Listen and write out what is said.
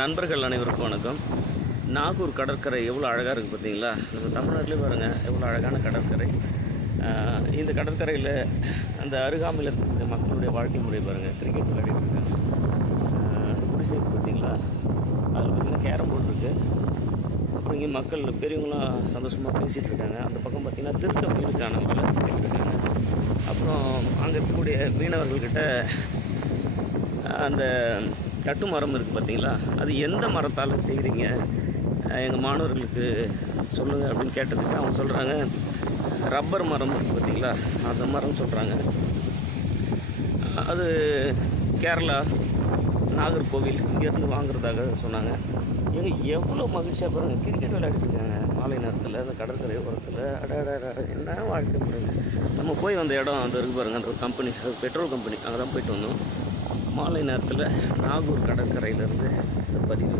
நண்பர்கள் அனைவருக்கும் வணக்கம். நாகூர் கடற்கரை எவ்வளோ அழகாக இருக்குது பார்த்தீங்களா? நம்ம தமிழ்நாட்டிலே பாருங்கள் எவ்வளோ அழகான கடற்கரை. இந்த கடற்கரையில் அந்த அருகாமையில் இருக்கிற மக்களுடைய வாழ்க்கை முறை பாருங்கள். கிரிக்கெட் விளையாடிட்டு இருக்காங்க. குடிசை பார்த்தீங்களா? அதில் பார்த்திங்கன்னா கேரம் போர்டு இருக்குது. அப்புறம் இங்கே மக்கள் பெரியவங்களாம் சந்தோஷமாக பேசிகிட்டு இருக்காங்க. அந்த பக்கம் பார்த்திங்கன்னா திருக்க மீனுக்கான மலை இருக்காங்க. அப்புறம் அங்கே இருக்கக்கூடிய மீனவர்கள்கிட்ட அந்த கட்டு மரம் இருக்குது பார்த்தீங்களா? அது எந்த மரத்தால் செய்கிறீங்க, எங்கள் மாணவர்களுக்கு சொல்லுங்கள் அப்படின்னு கேட்டதுக்கு அவங்க சொல்கிறாங்க, ரப்பர் மரம் இருக்குது பார்த்தீங்களா, அந்த மரம் சொல்கிறாங்க. அது கேரளா நாகர்கோவில் இங்கேருந்து வாங்குறதாக சொன்னாங்க. எங்க எவ்வளோ மகிழ்ச்சியாக பாருங்கள். கிரிக்கெட் விளையாடிட்டு இருக்காங்க மாலை நேரத்தில் அந்த கடற்கரை ஓரத்தில். என்ன வாழ்க்கை முறைங்க. நம்ம போய் வந்த இடம் அந்த இருக்குது பாருங்கள், அந்த ஒரு கம்பெனி, அது பெட்ரோல் கம்பெனி. அங்கே தான் போயிட்டு வந்தோம் மாலை நேரத்தில். நாகூர் கடற்கரையிலேருந்து பதிவு.